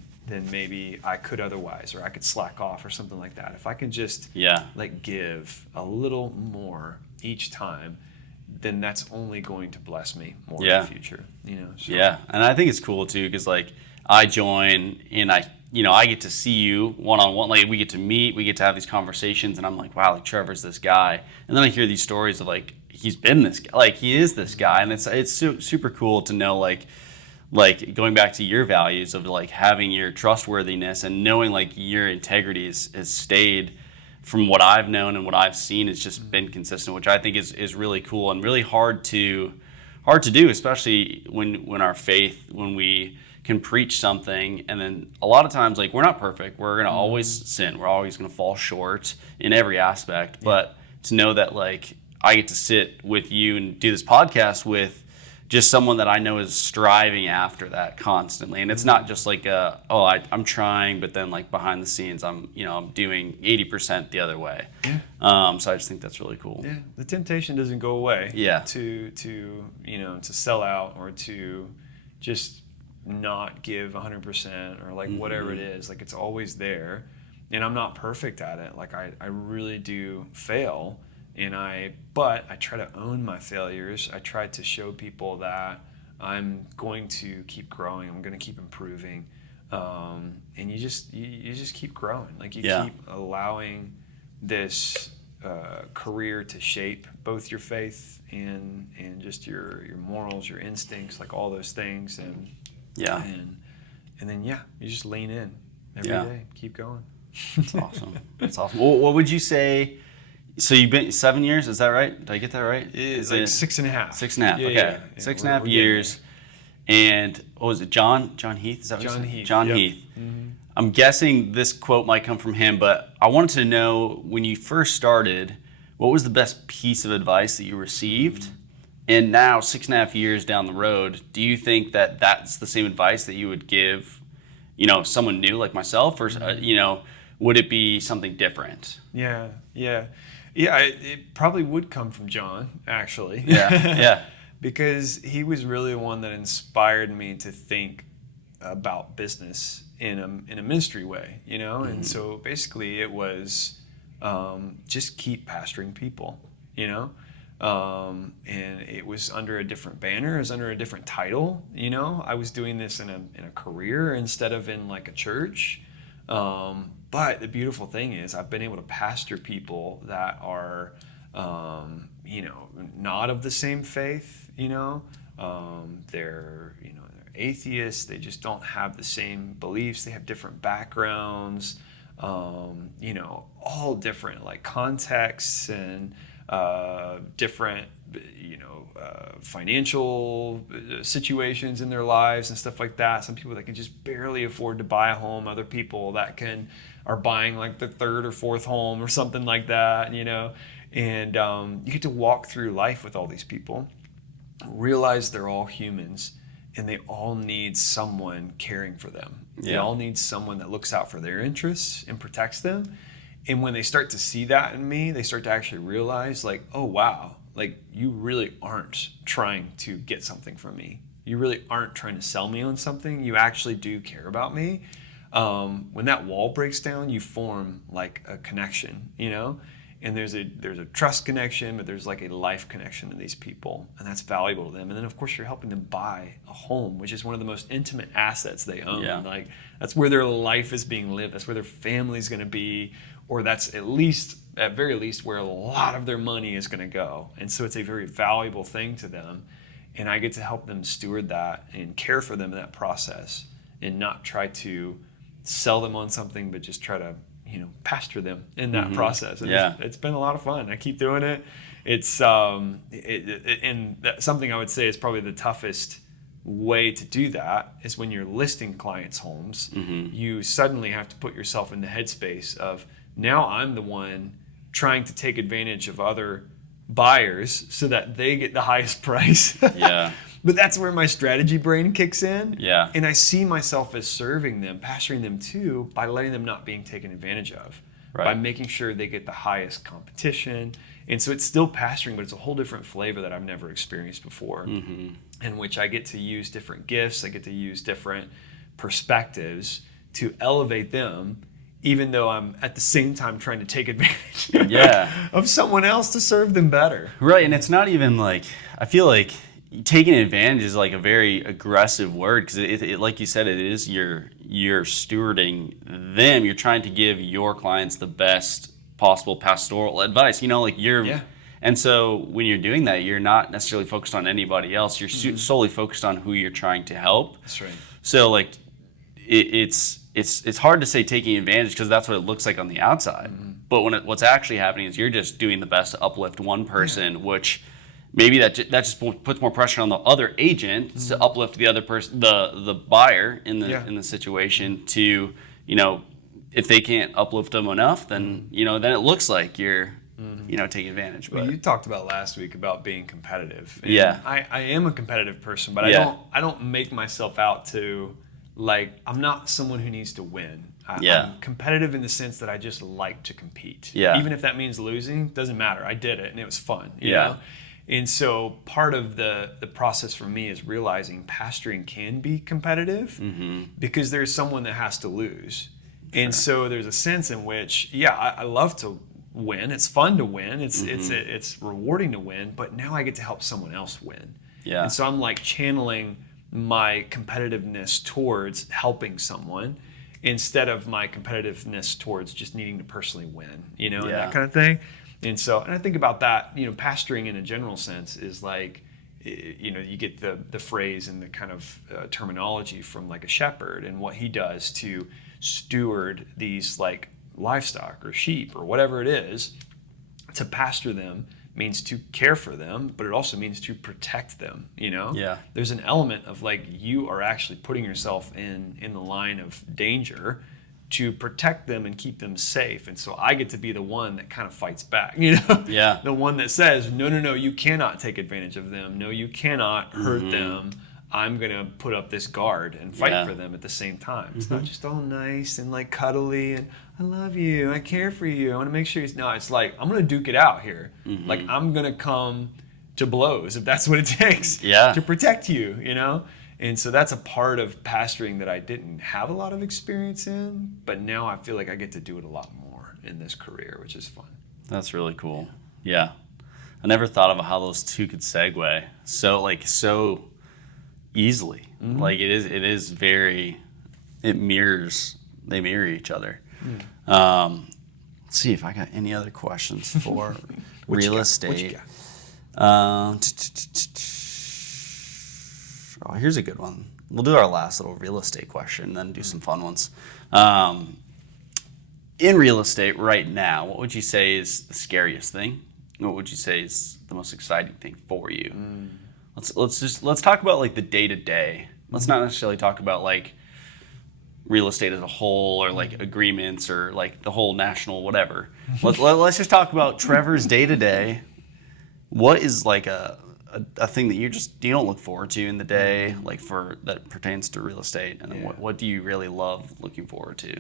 maybe I could otherwise, or I could slack off or something like that. If I can just like give a little more each time, then that's only going to bless me more in the future, you know? So. Yeah. And I think it's cool too, because like I join and I get to see you one-on-one, like we get to meet, we get to have these conversations, and I'm like, wow, like Trevor's this guy. And then I hear these stories of like, he's been this guy, like he is this guy. And it's super cool to know like going back to your values of like having your trustworthiness and knowing like your integrity has stayed, from what I've known and what I've seen, it's just been consistent, which I think is really cool and really hard to do, especially when our faith, when we can preach something and then a lot of times like we're not perfect, we're gonna always sin, we're always gonna fall short in every aspect, but to know that like I get to sit with you and do this podcast with just someone that I know is striving after that constantly. And it's not just like I'm trying, but then like behind the scenes, I'm doing 80% the other way. Yeah. So I just think that's really cool. Yeah. The temptation doesn't go away. Yeah. To sell out or to just not give 100% or like whatever it is. Like, it's always there. And I'm not perfect at it. Like I really do fail. But I try to own my failures. I try to show people that I'm going to keep growing. I'm going to keep improving. And you just keep growing. Like you keep allowing this career to shape both your faith and just your morals, your instincts, like all those things. And then you just lean in every day. Keep going. That's awesome. That's awesome. Well, what would you say? So you've been 7 years, is that right? Did I get that right? It's like 6.5. 6.5, okay. Yeah. 6.5 years. And what was it, John Heath? Is that what John you said? Heath. John Yep. Heath. I'm guessing this quote might come from him, but I wanted to know, when you first started, what was the best piece of advice that you received? And now, 6.5 years down the road, do you think that that's the same advice that you would give, someone new like myself, or would it be something different? Yeah. It probably would come from John, actually. Yeah. Because he was really the one that inspired me to think about business in a ministry way, And so basically, it was just keep pastoring people, And it was under a different banner, it was under a different title, I was doing this in a career instead of in like a church. But the beautiful thing is I've been able to pastor people that are, not of the same faith, they're atheists, they just don't have the same beliefs, they have different backgrounds, all different like contexts and different, financial situations in their lives and stuff like that. Some people that can just barely afford to buy a home, other people that are buying like the third or fourth home or something like that, and you get to walk through life with all these people, realize they're all humans and they all need someone caring for them. They all need someone that looks out for their interests and protects them. And when they start to see that in me, they start to actually realize like, oh wow, like you really aren't trying to get something from me. You really aren't trying to sell me on something. You actually do care about me. When that wall breaks down, you form like a connection, And there's a trust connection, but there's like a life connection to these people, and that's valuable to them. And then of course you're helping them buy a home, which is one of the most intimate assets they own. Yeah. Like that's where their life is being lived. That's where their family's going to be, or that's at very least where a lot of their money is going to go. And so it's a very valuable thing to them, and I get to help them steward that and care for them in that process, and not try to sell them on something, but just try to pasture them in that process. And it's been a lot of fun. I keep doing it. It's and something I would say is probably the toughest way to do that is when you're listing clients' homes. You suddenly have to put yourself in the headspace of, now I'm the one trying to take advantage of other buyers so that they get the highest price. But that's where my strategy brain kicks in. And I see myself as serving them, pastoring them too, by letting them not being taken advantage of, by making sure they get the highest competition. And so it's still pastoring, but it's a whole different flavor that I've never experienced before, in which I get to use different gifts, I get to use different perspectives to elevate them, even though I'm at the same time trying to take advantage of someone else to serve them better. Right, and it's not even like, I feel like taking advantage is like a very aggressive word, because it like you said, it is you're stewarding them. You're trying to give your clients the best possible pastoral advice. And so when you're doing that, you're not necessarily focused on anybody else. You're solely focused on who you're trying to help. That's right. So like it's hard to say taking advantage, because that's what it looks like on the outside. But what's actually happening is you're just doing the best to uplift one person, which maybe that just puts more pressure on the other agent to uplift the other person, the buyer in the situation, to, if they can't uplift them enough, then then it looks like you're taking advantage. But you talked about last week about being competitive. And I am a competitive person, but I don't make myself out to, like, I'm not someone who needs to win. I'm competitive in the sense that I just like to compete. Even if that means losing, doesn't matter. I did it and it was fun. You know? And so part of the process for me is realizing pastoring can be competitive, because there's someone that has to lose. And so there's a sense in which, I love to win. It's fun to win. It's rewarding to win, but now I get to help someone else win. And so I'm like channeling my competitiveness towards helping someone, instead of my competitiveness towards just needing to personally win, and that kind of thing. And I think about that, pastoring in a general sense is like, you get the phrase and the kind of terminology from like a shepherd, and what he does to steward these like livestock or sheep or whatever it is. To pasture them means to care for them, but it also means to protect them. There's an element of like, you are actually putting yourself in the line of danger to protect them and keep them safe. And so I get to be the one that kind of fights back, the one that says, no, you cannot take advantage of them. No, you cannot hurt them. I'm going to put up this guard and fight for them at the same time. It's not just all nice and like cuddly and I love you, I care for you, I want to make sure no, it's like, I'm going to duke it out here. Like, I'm going to come to blows if that's what it takes to protect you, And so that's a part of pastoring that I didn't have a lot of experience in, but now I feel like I get to do it a lot more in this career, which is fun. That's really cool. Yeah. I never thought of how those two could segue so easily. Like it is very, they mirror each other. Let's see if I got any other questions for real estate. Oh, here's a good one. We'll do our last little real estate question and then do some fun ones. In real estate right now, what would you say is the scariest thing? What would you say is the most exciting thing for you? Let's talk about like the day-to-day. Let's not necessarily talk about like real estate as a whole, or like agreements, or like the whole national whatever. Let's just talk about Trevor's day-to-day. What is like a thing that you don't look forward to in the day, like for that pertains to real estate, and then what do you really love looking forward to?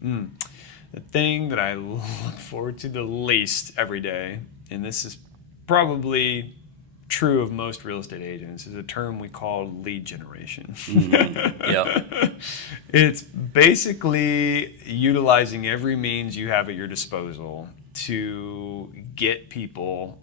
The thing that I look forward to the least every day, and this is probably true of most real estate agents, is a term we call lead generation. It's basically utilizing every means you have at your disposal to get people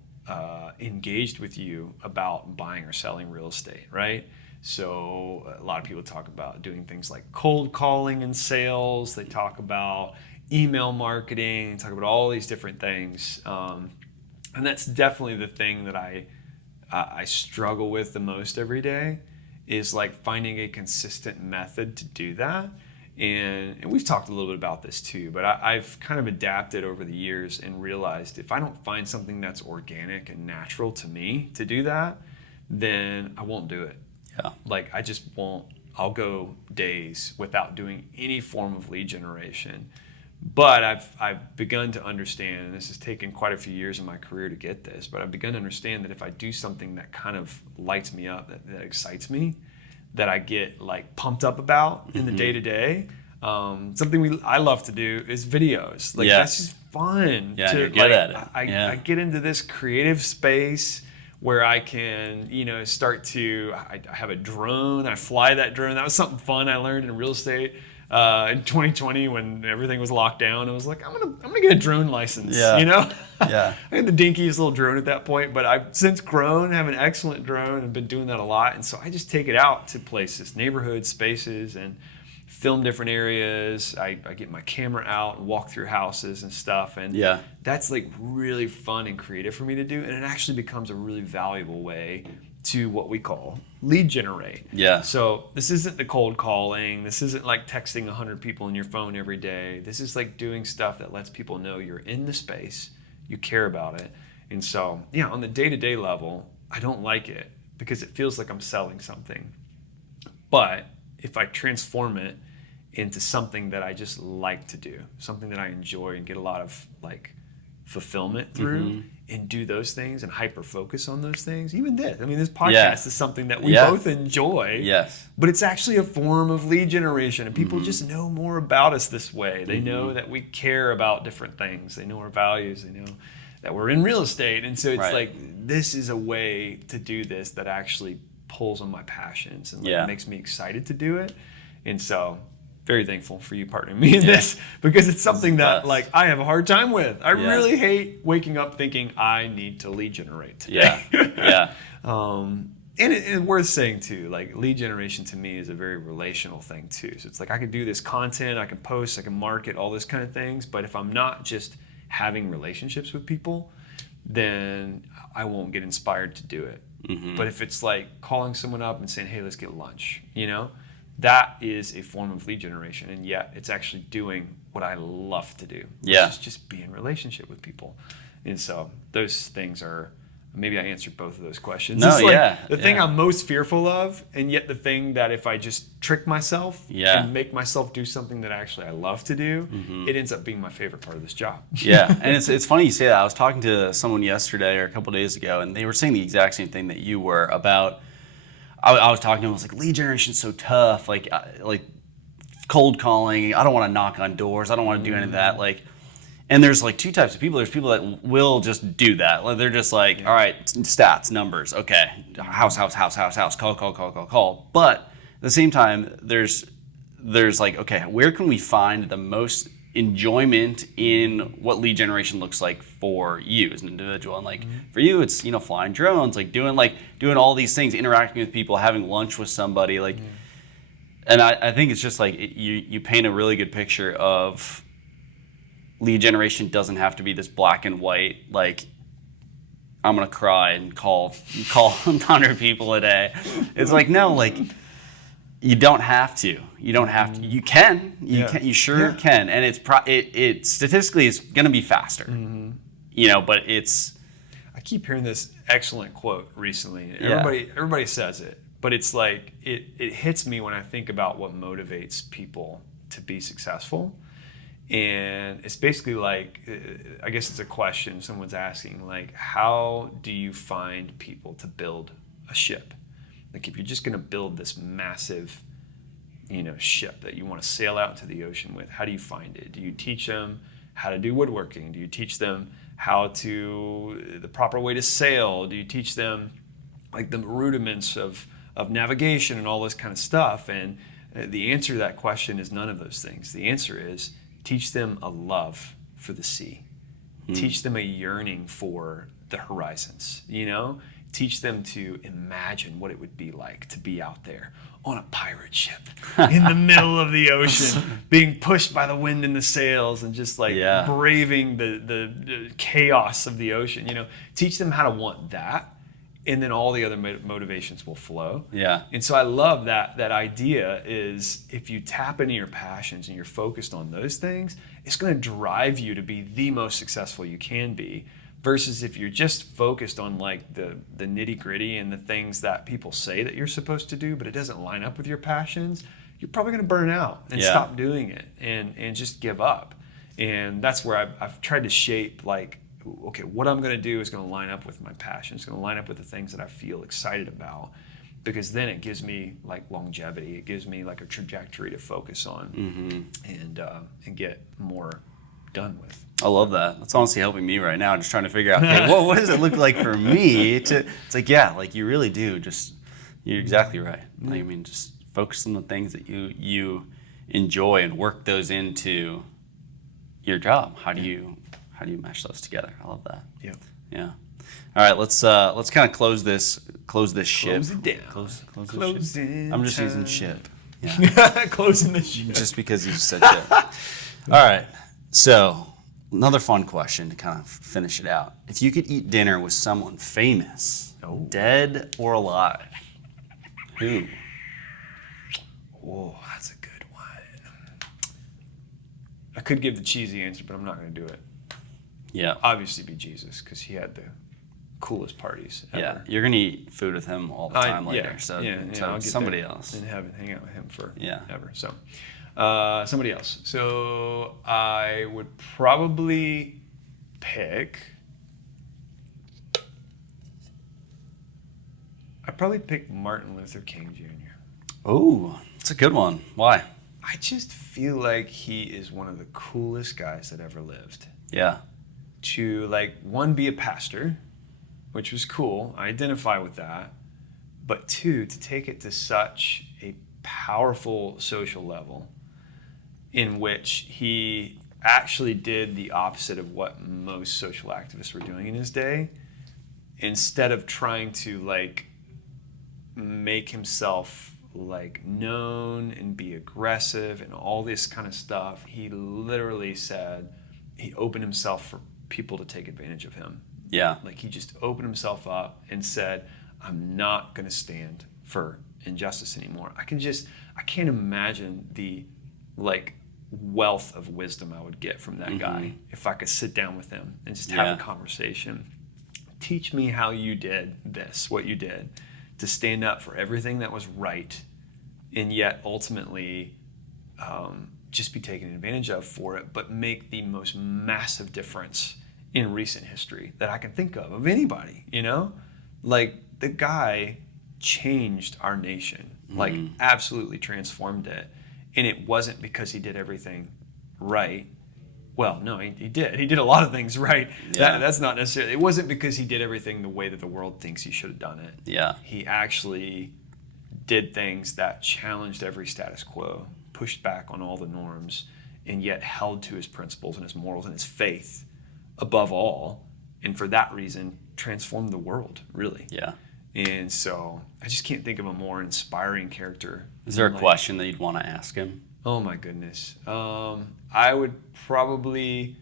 engaged with you about buying or selling real estate, right? So a lot of people talk about doing things like cold calling and sales. They talk about email marketing, talk about all these different things. And that's definitely the thing that I struggle with the most every day, is like finding a consistent method to do that. And we've talked a little bit about this too, but I've kind of adapted over the years and realized if I don't find something that's organic and natural to me to do that, then I won't do it. Yeah. Like I just won't. I'll go days without doing any form of lead generation. But I've begun to understand, and this has taken quite a few years in my career to get this, but I've begun to understand that if I do something that kind of lights me up, that excites me, that I get like pumped up about in the day to day. Something I love to do is videos. Like that's just fun. Yeah, you're good at it. I get into this creative space where I can, start to. I have a drone. I fly that drone. That was something fun I learned in real estate in 2020 when everything was locked down. I was like, I'm gonna get a drone license. Yeah. I had the dinkiest little drone at that point, but I've since grown, have an excellent drone, and been doing that a lot. And so I just take it out to places, neighborhoods, spaces, and film different areas. I get my camera out and walk through houses and stuff. And that's like really fun and creative for me to do. And it actually becomes a really valuable way to what we call lead generate. Yeah. So this isn't the cold calling. This isn't like texting 100 people in your phone every day. This is like doing stuff that lets people know you're in the space, you care about it. And so, on the day-to-day level, I don't like it because it feels like I'm selling something. But if I transform it into something that I just like to do, something that I enjoy and get a lot of like fulfillment through, and do those things and hyper focus on those things. Even this podcast is something that we both enjoy. Yes. But it's actually a form of lead generation, and people just know more about us this way. They know that we care about different things. They know our values. They know that we're in real estate. And so it's like, this is a way to do this that actually pulls on my passions and makes me excited to do it. And so very thankful for you partnering me in this, because it's something that like I have a hard time with. I really hate waking up thinking I need to lead generate today. And it's worth saying too, like lead generation to me is a very relational thing too. So it's like I can do this content, I can post, I can market, all those kind of things. But if I'm not just having relationships with people, then I won't get inspired to do it. But if it's like calling someone up and saying, hey, let's get lunch, that is a form of lead generation, and yet it's actually doing what I love to do, which is just be in relationship with people. And so those things are, maybe I answered both of those questions. No, it's like the thing I'm most fearful of, and yet the thing that if I just trick myself and make myself do something that actually I love to do, it ends up being my favorite part of this job. And it's funny you say that. I was talking to someone yesterday or a couple days ago, and they were saying the exact same thing that you were about. I was talking to him. I was like, lead generation's so tough. Like cold calling. I don't want to knock on doors. I don't want to do any of that. Like, and there's like two types of people. There's people that will just do that. Like, they're just like, all right, stats, numbers. Okay, house, call. But at the same time, there's like, okay, where can we find the most enjoyment in what lead generation looks like for you as an individual? And like for you, it's flying drones, like doing all these things, interacting with people, having lunch with somebody, like and I think it's just like you paint a really good picture of lead generation. Doesn't have to be this black and white, like I'm gonna cry and call 100 people a day. It's like, no, like you don't have to. You can. You sure can. And it statistically is going to be faster. But it's. I keep hearing this excellent quote recently. Everybody says it, but it's like it hits me when I think about what motivates people to be successful. And it's basically like, I guess it's a question someone's asking, like, how do you find people to build a ship? Like if you're just going to build this massive, ship that you want to sail out into the ocean with, how do you find it? Do you teach them how to do woodworking? Do you teach them the proper way to sail? Do you teach them like the rudiments of navigation and all this kind of stuff? And the answer to that question is none of those things. The answer is teach them a love for the sea. Teach them a yearning for the horizons, Teach them to imagine what it would be like to be out there on a pirate ship in the middle of the ocean, being pushed by the wind and the sails and just braving the chaos of the ocean. Teach them how to want that, and then all the other motivations will flow. Yeah. And so I love that idea is if you tap into your passions and you're focused on those things, it's going to drive you to be the most successful you can be. Versus if you're just focused on like the nitty gritty and the things that people say that you're supposed to do, but it doesn't line up with your passions, you're probably going to burn out and stop doing it and just give up. And that's where I've tried to shape like, okay, what I'm going to do is going to line up with my passion. It's going to line up with the things that I feel excited about, because then it gives me like longevity. It gives me like a trajectory to focus on and get more done with. I love that. That's honestly helping me right now, just trying to figure out, hey, what does it look like for me? It's like, yeah, like you really do. You're exactly right. Like, I mean, just focus on the things that you enjoy and work those into your job. How do you mesh those together? I love that. Yeah. Yeah. All right, let's kind of close this ship. Close it down. Close Closing the ship. I'm just time. using ship. Yeah. Closing the ship. Just because you just said ship. All right. So, another fun question to kind of finish it out. If you could eat dinner with someone famous, dead or alive, who? Oh, that's a good one. I could give the cheesy answer, but I'm not going to do it. Yeah. Obviously be Jesus, because he had the coolest parties ever. Yeah, you're going to eat food with him all the time later. So I'll get somebody there else. in heaven, hang out with him for ever. So somebody else. So I would probably pick. I'd probably pick Martin Luther King Jr. Oh, that's a good one. Why? I just feel like he is one of the coolest guys that ever lived. Yeah. To one, be a pastor, which was cool. I identify with that. But two, to take it to such a powerful social level in which he actually did the opposite of what most social activists were doing in his day. Instead of trying to make himself known and be aggressive and all this kind of stuff, he literally said he opened himself for people to take advantage of him. Yeah. He just opened himself up and said, I'm not going to stand for injustice anymore. I can't imagine the wealth of wisdom I would get from that guy if I could sit down with him and just have a conversation. Teach me how you did this, what you did, to stand up for everything that was right, and yet ultimately just be taken advantage of for it, but make the most massive difference in recent history that I can think of anybody, The guy changed our nation, absolutely transformed it. And it wasn't because he did everything right. Well, no, he did. He did a lot of things right. Yeah. That's not necessarily, it wasn't because he did everything the way that the world thinks he should have done it. Yeah. He actually did things that challenged every status quo, pushed back on all the norms, and yet held to his principles and his morals and his faith above all. And for that reason, transformed the world, really. Yeah. And so I just can't think of a more inspiring character. Is there a question that you'd want to ask him? Oh my goodness. I would probably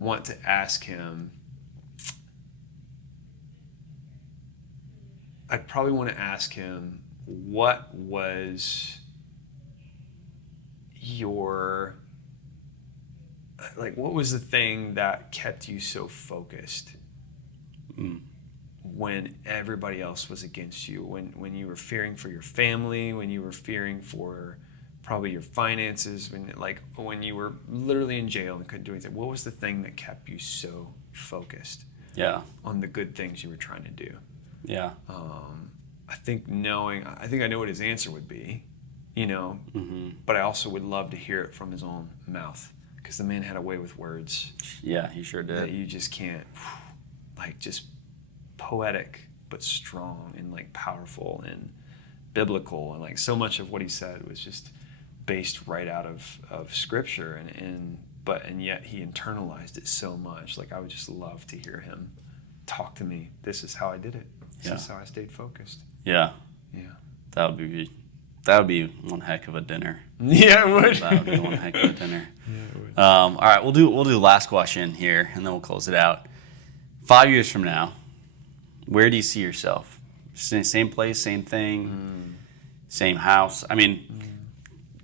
want to ask him. I'd probably want to ask him, what was your, what was the thing that kept you so focused when everybody else was against you, when you were fearing for your family, when you were fearing for probably your finances, when you were literally in jail and couldn't do anything? What was the thing that kept you so focused on the good things you were trying to do? Yeah. I think I know what his answer would be, but I also would love to hear it from his own mouth, because the man had a way with words. Yeah, he sure did. That you just can't, just poetic but strong and powerful and biblical, and so much of what he said was just based right out of scripture, and and yet he internalized it so much. Like I would just love to hear him talk to me. This is how I did it. This is how I stayed focused. Yeah. Yeah. That would be one heck of a dinner. Yeah, it would. That would be one heck of a dinner. Yeah, it would. All right, we'll do the last question here, and then we'll close it out. 5 years from now, where do you see yourself? Same place, same thing, same house. I mean,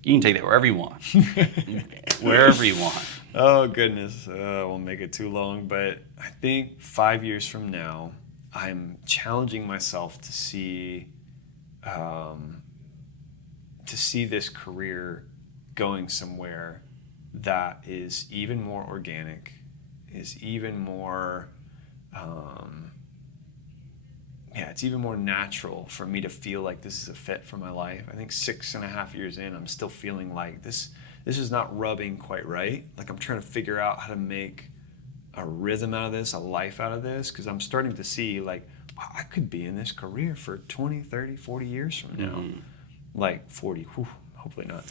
you can take that wherever you want. Wherever you want. Oh, goodness. I won't make it too long, but I think 5 years from now, I'm challenging myself to see this career going somewhere that is even more organic, is even more, it's even more natural for me to feel like this is a fit for my life. I think 6.5 years in, I'm still feeling like this is not rubbing quite right. Like I'm trying to figure out how to make a rhythm out of this, a life out of this, because I'm starting to see like, wow, I could be in this career for 20, 30, 40 years from now. Like 40, hopefully not.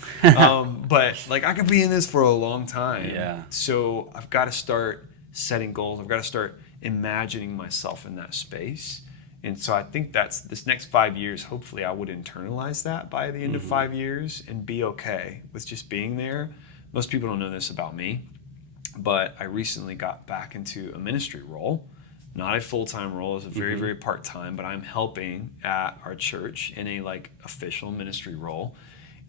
But like I could be in this for a long time. Yeah. So I've got to start setting goals. I've got to start imagining myself in that space. And so I think that's this next 5 years, hopefully I would internalize that by the end of 5 years and be okay with just being there. Most people don't know this about me, but I recently got back into a ministry role, not a full-time role. It's a very, very part-time, but I'm helping at our church in a like official ministry role.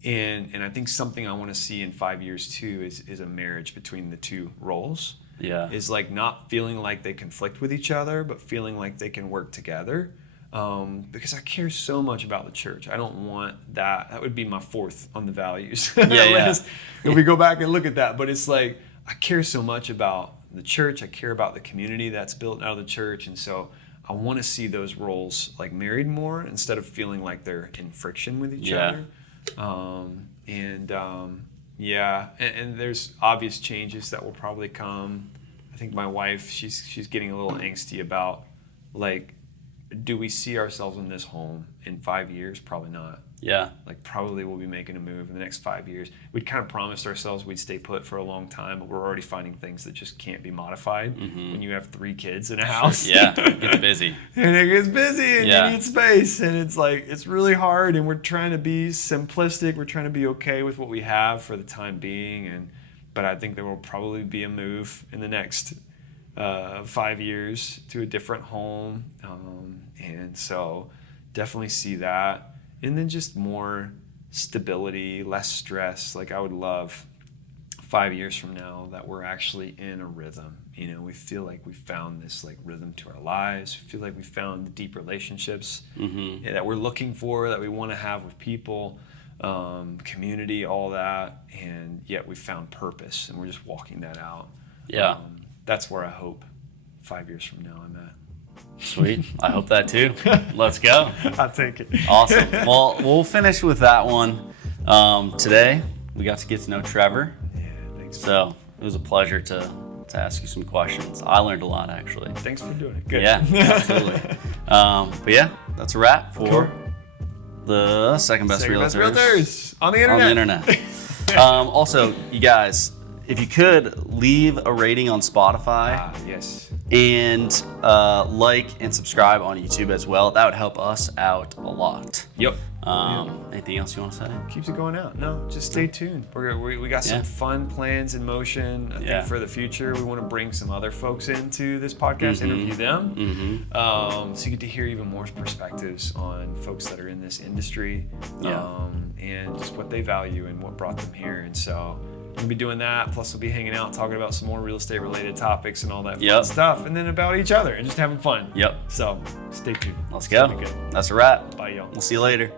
And I think something I want to see in 5 years too is a marriage between the two roles. Yeah. Is like not feeling like they conflict with each other, but feeling like they can work together. Because I care so much about the church. I don't want that. That would be my fourth on the values list if we go back and look at that. But it's like I care so much about the church. I care about the community that's built out of the church. And so I want to see those roles like married more instead of feeling like they're in friction with each other. And there's obvious changes that will probably come. I think my wife, she's getting a little angsty about like, do we see ourselves in this home in 5 years? Probably not. Yeah. Like probably we'll be making a move in the next 5 years. We'd kind of promised ourselves we'd stay put for a long time, but we're already finding things that just can't be modified when you have 3 kids in a house. Yeah, it gets busy. And it gets busy and you need space. And it's like, it's really hard and we're trying to be simplistic. We're trying to be okay with what we have for the time being. But I think there will probably be a move in the next 5 years to a different home. And so definitely see that. And then just more stability, less stress. Like I would love 5 years from now that we're actually in a rhythm. You know, we feel like we found this like rhythm to our lives. We feel like we found the deep relationships that we're looking for, that we want to have with people, community, all that. And yet we found purpose and we're just walking that out. Yeah. That's where I hope 5 years from now I'm at. Sweet. I hope that too. Let's go. I'll take it. Awesome. Well, we'll finish with that one. Today, we got to get to know Trevor. Yeah, thanks. So it was a pleasure to ask you some questions. I learned a lot, actually. Thanks for doing it. Good. Yeah, absolutely. But yeah, that's a wrap for the Second Best Realtors on the internet. Also, you guys, if you could leave a rating on Spotify. Yes. And like and subscribe on YouTube as well. That would help us out a lot. Yep. Anything else you want to say? Keeps it going out. No, just stay tuned. We got some fun plans in motion. I think for the future, we want to bring some other folks into this podcast, interview them. So you get to hear even more perspectives on folks that are in this industry and just what they value and what brought them here. And so we'll be doing that. Plus, we'll be hanging out, talking about some more real estate related topics and all that fun stuff. And then about each other and just having fun. Yep. So stay tuned. Let's go. That's a wrap. Bye, y'all. We'll see you later.